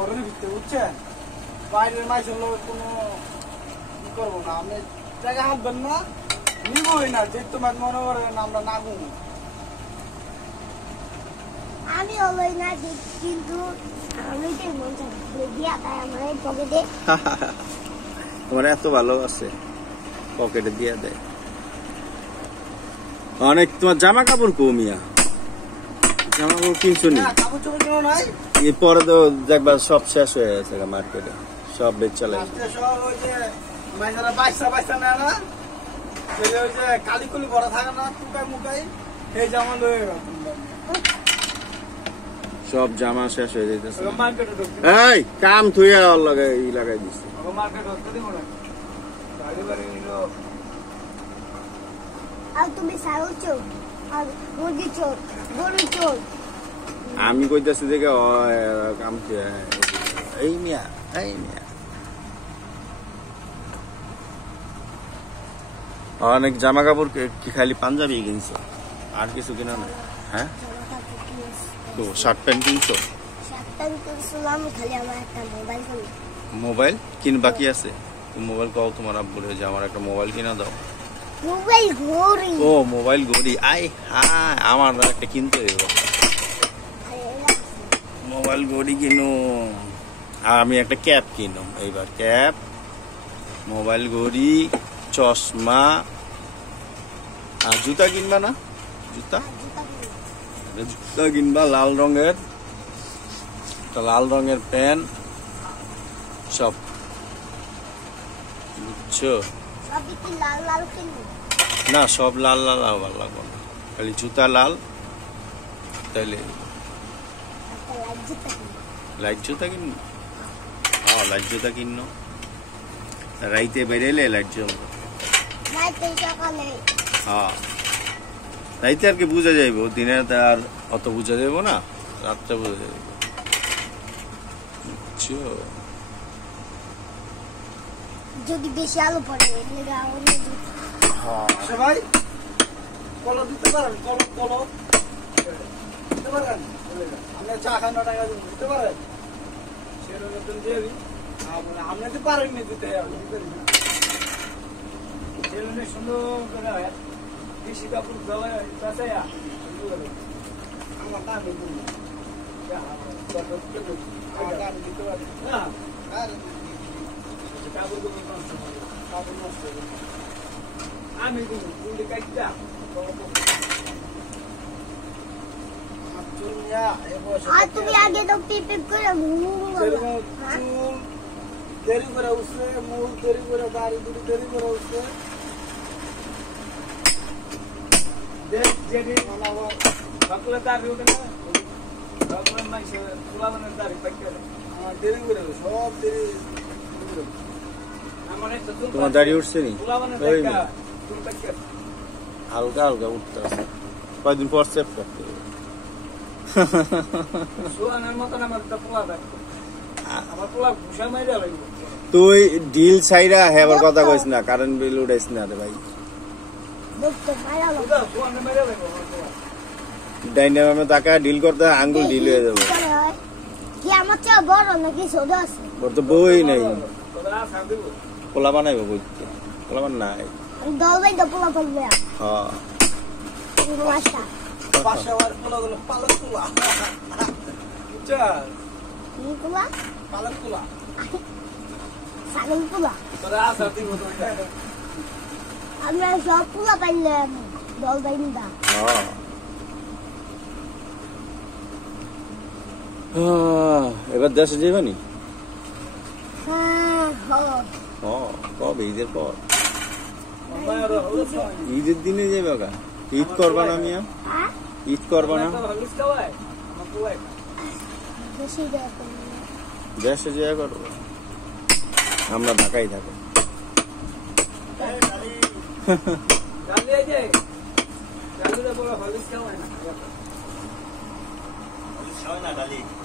ঘরের ভিতরে বুঝছেন, বাইরের মাইসের লোক কোনো কি করবো না, আপনি জায়গা হাঁটবেন না, নিবই না, যে তোমার মনে করেন আমরা না ঘুমো। আমি হলোই না, কিন্তু আমি তো মন চাই দিয়া তাই আমার পকেটে। তোমার এত ভালো আছে, পকেটে দিয়া দেয়। অনেক তোমার জামা কাপড় কমিয়া, জামা কাপড় কিনছো নি? কাপড় চোপড় কেন নাই? এরপরে তো দেখবা সব শেষ হয়ে গেছে মার্কেটে, সব বেচ চলে সব ওই যে মাইসারা বাইসা নেয় না, ওই যে কালিকুলি ভরা থাকে না, টুকাই মুকাই, এই জামা লয়ে গেল সব জামা শেষ হয়ে যাইতেছে। মার্কেটে ঢুকতে এই কাম থুইয়া লাগাই দিছে। মার্কেট ঢুকতে দিব না, গাড়ি বাড়ি নিল। আর তুমি ছাগল চোর আর মুরগি চোর, গরু চোর। আমি কইতাছি দেখে কাম এই মিয়া অনেক জামা কাপড় কি খালি পাঞ্জাবি কিনছো, আর কিছু কিনা না? হ্যাঁ, তো শার্ট প্যান্ট কিনছো? মোবাইল কিন বাকি আছে? মোবাইল কও তোমার আব্বুরে যে আমার একটা মোবাইল কিনা দাও। মোবাইল ঘড়ি? ও মোবাইল ঘড়ি, আই হ্যাঁ, আমার একটা কিনতে হইব মোবাইল ঘড়ি কিনো। আর আমি একটা ক্যাপ কিনো এইবার, ক্যাপ, মোবাইল ঘড়ি, চশমা। আর জুতা কিনবা না? জুতা কিনবা লাল রঙের, লাল রঙের প্যান্ট সব, বুঝছো? না, সব লাল লাল ভালো লাগবে না, খালি জুতা লাল। তাইলে লাইট জুতা কিনবো? হ্যাঁ, লাইট জুতা কিনো, রাইতে বেরেলে লাইট জ্বলবে। হ্যাঁ, রাইতে আর কি বুঝা যাইব, দিনে আর অত বুঝা যাইব না, রাত্রে বুঝা যাইব, বুঝছো? যদি বেশি আলো পড়ে ভাই কলম দিতে পারেন, কলম দিতে পারেন, আপনি চা খান টাকা দিতে পারেন, সেরকম দিয়ে দিই। আপনি তো পারেন না দিতে, সুন্দর করে বেশি কাপড় আমার কাজ দিতে পারি না, আমি তুমি আগে তো পিপ করে চুল দেরি করে উঠছে, মুখ দেরি করে, দাড়ি দুটি দেরি করে উঠছে, দাড়ি উঠে না, দাড়ি দেরি করে, সব দেরি। তোমার দাড়ি উঠছে নি? হালকা হালকা উঠতে আছে, কয়দিন পর সেভ করতে হবে। তুই ডিল ছাইরা হেবার কথা কইস না, কারেন্ট বিল উঠাইস না রে ভাই। ডাইনামে টাকা ডিল করতে আঙ্গুল ডিল হয়ে যাবে। আমার চেয়ে বড় নাকি ছোট আছে? ওর তো বই নাই, পোলা বানাইব বইতে, পোলা বান নাই। দলবাই তো পোলা বলবে। হ্যাঁ, পাশাওয়ার পোলাগুলো পালক পোলা, বুঝছেন? কি পোলা? পালক পোলা, ছাগল পোলা। আমরা সব পোলা পাইলাম, দলবাই না। এবার দেশে যাবে নি? কবে? ঈদের পর? ঈদের দিনে যাবে কা? ঈদ করবা না মিয়া? ঈদ করবা না? দেশে যাওয়া করবো, আমরা ঢাকায় থাকো।